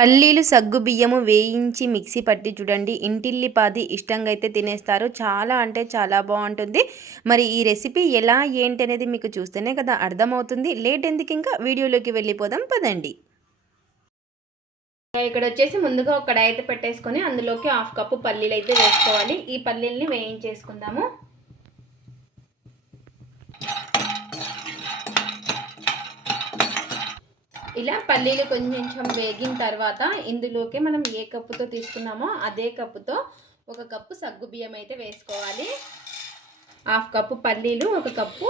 పల్లీలు సగ్గు బియ్యము వేయించి మిక్సీ పట్టి చూడండి. ఇంటిల్లిపాది ఇష్టంగా అయితే తినేస్తారు. చాలా అంటే చాలా బాగుంటుంది. మరి ఈ రెసిపీ ఎలా ఏంటి అనేది మీకు చూస్తేనే కదా అర్థమవుతుంది. లేట్ ఎందుకు ఇంకా? వీడియోలోకి వెళ్ళిపోదాం. పదండి. ఇక్కడ వచ్చేసి ముందుగా ఒక కడాయి అయితే పెట్టేసుకొని అందులోకి హాఫ్ కప్పు పల్లీలు అయితే వేసుకోవాలి. ఈ పల్లీల్ని వేయించేసుకుందాము. ఇలా పల్లీలు కొంచెం వేగిన తర్వాత ఇందులోకి మనం ఏ కప్పుతో తీసుకున్నామో అదే కప్పుతో ఒక కప్పు సగ్గు బియ్యం అయితే వేసుకోవాలి. హాఫ్ కప్పు పల్లీలు ఒక కప్పు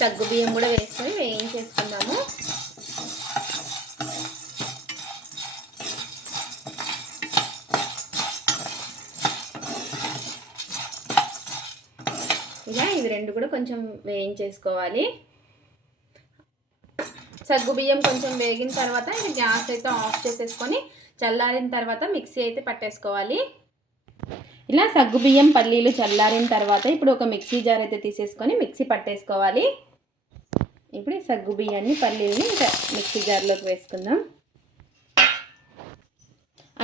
సగ్గు బియ్యం కూడా వేసుకొని వేయించేసుకుందాము. ఇలా ఇవి రెండు కూడా కొంచెం వేయించేసుకోవాలి. సగ్గు బియ్యం కొంచెం వేగిన తర్వాత ఇది గ్యాస్ అయితే ఆఫ్ చేసేసుకొని చల్లారిన తర్వాత మిక్సీ అయితే పట్టేసుకోవాలి. ఇలా సగ్గు బియ్యం పల్లీలు చల్లారిన తర్వాత ఇప్పుడు ఒక మిక్సీ జార్ అయితే తీసేసుకొని మిక్సీ పట్టేసుకోవాలి. ఇప్పుడు ఈ సగ్గు బియ్యాన్ని పల్లీలని ఇంకా మిక్సీ జార్లోకి వేసుకుందాం.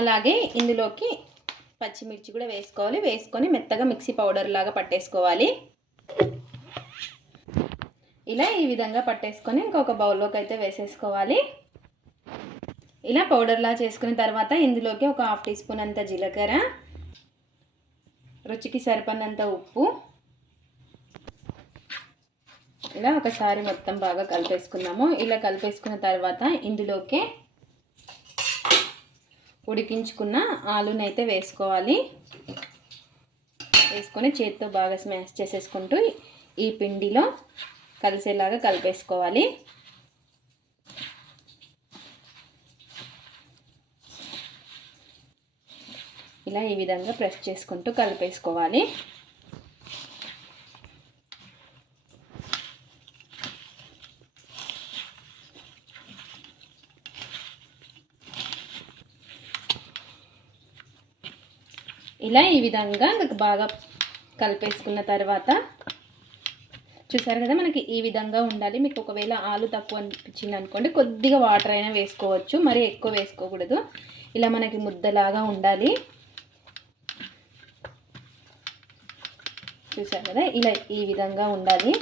అలాగే ఇందులోకి పచ్చిమిర్చి కూడా వేసుకోవాలి. వేసుకొని మెత్తగా మిక్సీ పౌడర్ లాగా పట్టేసుకోవాలి. ఇలా ఈ విధంగా పట్టేసుకొని ఇంకొక బౌల్లోకి అయితే వేసేసుకోవాలి. ఇలా పౌడర్లా చేసుకున్న తర్వాత ఇందులోకి ఒక హాఫ్ టీ స్పూన్ అంత జీలకర్ర రుచికి సరిపడినంత ఉప్పు. ఇలా ఒకసారి మొత్తం బాగా కలిపేసుకుందాము. ఇలా కలిపేసుకున్న తర్వాత ఇందులోకి ఉడికించుకున్న ఆలుని అయితే వేసుకోవాలి. వేసుకొని చేతితో బాగా స్మాష్ చేసేసుకుంటూ ఈ పిండిలో కలిసేలాగా కలిపేసుకోవాలి. ఇలా ఈ విధంగా ప్రెస్ చేసుకుంటూ కలిపేసుకోవాలి. ఇలా ఈ విధంగా బాగా కలిపేసుకున్న తర్వాత చూసారు కదా మనకి ఈ విధంగా ఉండాలి. మీకు ఒకవేళ ఆలు తక్కువ అనిపించింది అనుకోండి కొద్దిగా వాటర్ అయినా వేసుకోవచ్చు. మరీ ఎక్కువ వేసుకోకూడదు. ఇలా మనకి ముద్దలాగా ఉండాలి. చూసారు కదా ఇలా ఈ విధంగా ఉండాలి.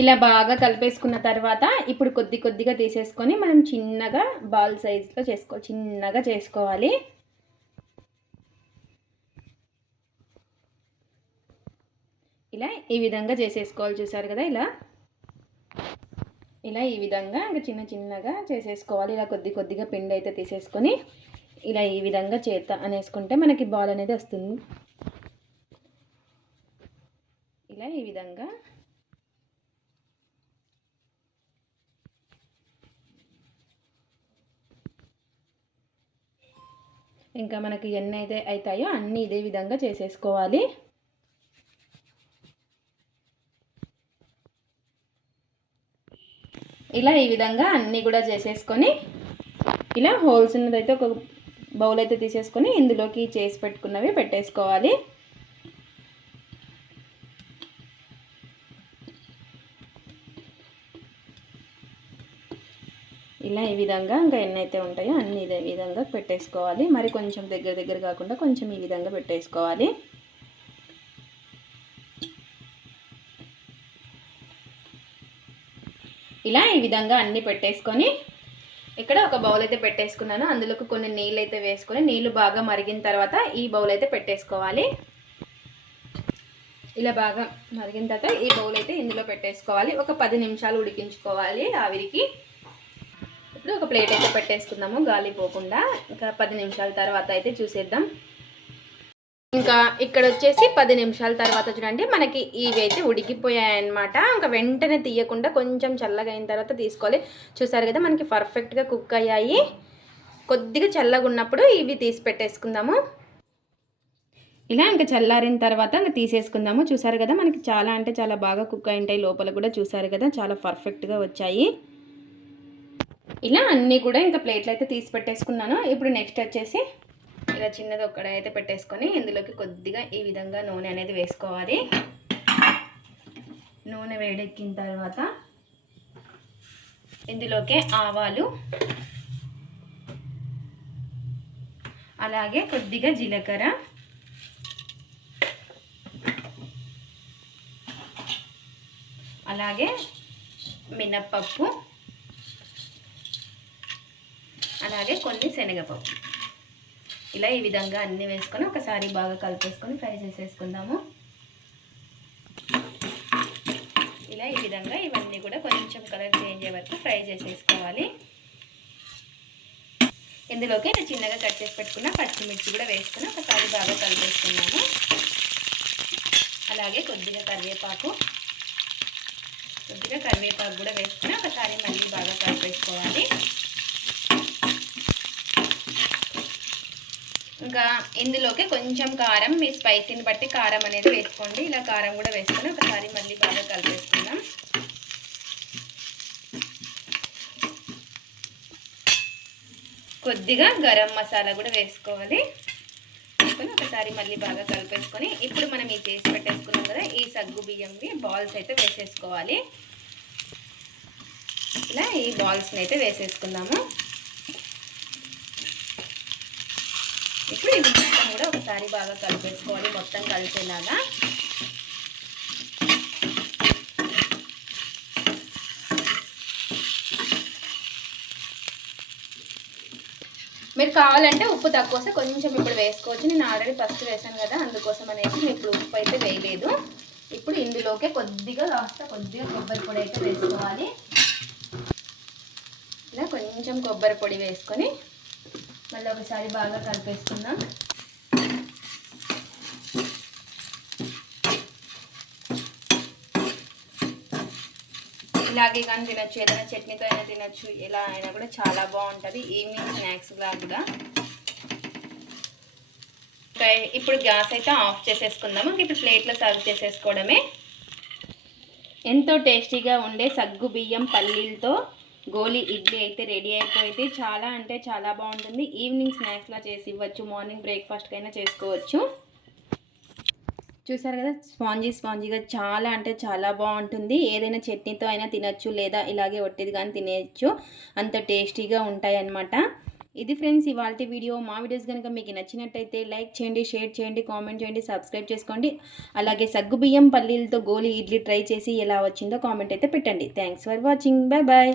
ఇలా బాగా కలిపేసుకున్న తర్వాత ఇప్పుడు కొద్ది కొద్దిగా తీసేసుకొని మనం చిన్నగా బాల్ సైజులో చేసుకో చిన్నగా చేసుకోవాలి. ఇలా ఈ విధంగా చేసేసుకోవాలి చూసారు కదా ఇలా. ఇలా ఈ విధంగా ఇంకా చిన్న చిన్నగా చేసేసుకోవాలి. ఇలా కొద్ది కొద్దిగా పిండి అయితే తీసేసుకొని ఇలా ఈ విధంగా చేత అనేసుకుంటే మనకి బాల్ అనేది వస్తుంది. ఇలా ఈ విధంగా ఇంకా మనకి ఎన్ని అయితే అవుతాయో అన్నీ ఇదే విధంగా చేసేసుకోవాలి. ఇలా ఈ విధంగా అన్నీ కూడా చేసేసుకొని ఇలా హోల్స్ ఉన్నదైతే ఒక బౌల్ అయితే తీసేసుకొని ఇందులోకి చేసి పెట్టుకున్నవి పెట్టేసుకోవాలి. ఇలా ఈ విధంగా ఇంకా ఎన్ని అయితే ఉంటాయో అన్ని ఇదే విధంగా పెట్టేసుకోవాలి. మరి కొంచెం దగ్గర దగ్గర కాకుండా కొంచెం ఈ విధంగా పెట్టేసుకోవాలి. ఇలా ఈ విధంగా అన్నీ పెట్టేసుకొని ఇక్కడ ఒక బౌల్ అయితే పెట్టేసుకున్నాను. అందులోకి కొన్ని నీళ్ళు అయితే వేసుకొని నీళ్ళు బాగా మరిగిన తర్వాత ఈ బౌల్ అయితే పెట్టేసుకోవాలి. ఇలా బాగా మరిగిన తర్వాత ఈ బౌల్ అయితే ఇందులో పెట్టేసుకోవాలి. ఒక పది నిమిషాలు ఉడికించుకోవాలి ఆవిరికి. ఇప్పుడు ఒక ప్లేట్ అయితే పెట్టేసుకుందాము. గాలి పోకుండా ఇంకా పది నిమిషాల తర్వాత అయితే చూసేద్దాం. ఇంకా ఇక్కడ వచ్చేసి పది నిమిషాల తర్వాత చూడండి మనకి ఇవి అయితే ఉడికిపోయాయన్నమాట. ఇంకా వెంటనే తీయకుండా కొంచెం చల్లగా అయిన తర్వాత తీసుకోవాలి. చూసారు కదా మనకి పర్ఫెక్ట్గా కుక్ అయ్యాయి. కొద్దిగా చల్లగా ఉన్నప్పుడు ఇవి తీసి పెట్టేసుకుందాము. ఇలా ఇంకా చల్లారిన తర్వాత ఇంకా తీసేసుకుందాము. చూసారు కదా మనకి చాలా అంటే చాలా బాగా కుక్ అయి ఉంటాయి. లోపల కూడా చూసారు కదా చాలా పర్ఫెక్ట్గా వచ్చాయి. ఇలా అన్నీ కూడా ఇంకా ప్లేట్లు అయితే తీసి పెట్టేసుకున్నాను. ఇప్పుడు నెక్స్ట్ వచ్చేసి ఇలా చిన్నది ఒక్కడ అయితే పెట్టేసుకొని ఇందులోకి కొద్దిగా ఈ విధంగా నూనె అనేది వేసుకోవాలి. నూనె వేడెక్కిన తర్వాత ఇందులోకి ఆవాలు అలాగే కొద్దిగా జీలకర్ర అలాగే మినప్పప్పు అలాగే కొన్ని శనగపప్పు. ఇలా ఈ విధంగా అన్నీ వేసుకొని ఒకసారి బాగా కలిపేసుకొని ఫ్రై చేసేసుకుందాము. ఇలా ఈ విధంగా ఇవన్నీ కూడా కొంచెం కలర్ చేంజ్ అయ్యే వరకు ఫ్రై చేసేసుకోవాలి. ఇందులోకి నేను చిన్నగా కట్ చేసి పెట్టుకున్న పచ్చిమిర్చి కూడా వేసుకుని ఒకసారి బాగా కలిపేసుకున్నాము అలాగే కొద్దిగా కరివేపాకు. కొద్దిగా కరివేపాకు కూడా వేసుకుని ఒకసారి మళ్ళీ బాగా కలిపేసుకోవాలి. ఇంకా ఇందులోకి కొంచెం కారం మీ స్పైసీని బట్టి కారం అనేది వేసుకోండి. ఇలా కారం కూడా వేసుకొని ఒకసారి మళ్ళీ బాగా కలిపేసుకుందాం. కొద్దిగా గరం మసాలా కూడా వేసుకోవాలి. వేసుకొని ఒకసారి మళ్ళీ బాగా కలిపేసుకొని ఇప్పుడు మనం ఈ చేసి పెట్టేసుకున్నాం కదా ఈ సగ్గు బియ్యంని బాల్స్ అయితే వేసేసుకోవాలి. ఇలా ఈ బాల్స్ని అయితే వేసేసుకుందాము. ఇప్పుడు ఇది మొత్తం కూడా ఒకసారి బాగా కలిపేసుకోవాలి మొత్తం కలిసేలాగా. మీరు కావాలంటే ఉప్పు తక్కువ వస్తే కొంచెం ఇప్పుడు వేసుకోవచ్చు. నేను ఆల్రెడీ ఫస్ట్ వేసాను కదా అందుకోసం అనేసి నేను ఇప్పుడు ఉప్పు అయితే వేయలేదు. ఇప్పుడు ఇందులోకే కొద్దిగా కాస్త కొద్దిగా కొబ్బరి పొడి అయితే వేసుకోవాలి. ఇలా కొంచెం కొబ్బరి పొడి వేసుకొని మళ్ళీ ఒకసారి బాగా కలిపేసుకుందాం. ఇలాగే కానీ తినచ్చు ఏదైనా చట్నీతో అయినా తినచ్చు ఎలా అయినా కూడా చాలా బాగుంటుంది. ఈవినింగ్ స్నాక్స్ కూడా ఇప్పుడు గ్యాస్ అయితే ఆఫ్ చేసేసుకుందాము. ఇప్పుడు ప్లేట్లో సర్వ్ చేసేసుకోవడమే. ఎంతో టేస్టీగా ఉండే సగ్గు బియ్యం పల్లీలతో గోలీ ఇడ్లీ అయితే రెడీ అయిపోయింది. చాలా అంటే చాలా బాగుంటుంది. ఈవినింగ్ స్నాక్స్లా చేసి ఇవ్వచ్చు. మార్నింగ్ బ్రేక్ఫాస్ట్కైనా చేసుకోవచ్చు. చూసారు కదా స్పాంజీ స్పాంజీగా చాలా అంటే చాలా బాగుంటుంది. ఏదైనా చట్నీతో అయినా తినచ్చు లేదా ఇలాగే ఒట్టిది కానీ తినేయచ్చు. అంత టేస్టీగా ఉంటాయి అన్నమాట ఇది ఫ్రెండ్స్ ఇవాళ వీడియో. మా వీడియోస్ కనుక మీకు నచ్చినట్టయితే లైక్ చేయండి షేర్ చేయండి కామెంట్ చేయండి సబ్స్క్రైబ్ చేసుకోండి. అలాగే సగ్గుబియ్యం పల్లీలతో గోలీ ఇడ్లీ ట్రై చేసి ఎలా వచ్చిందో కామెంట్ అయితే పెట్టండి. Thanks for watching bye bye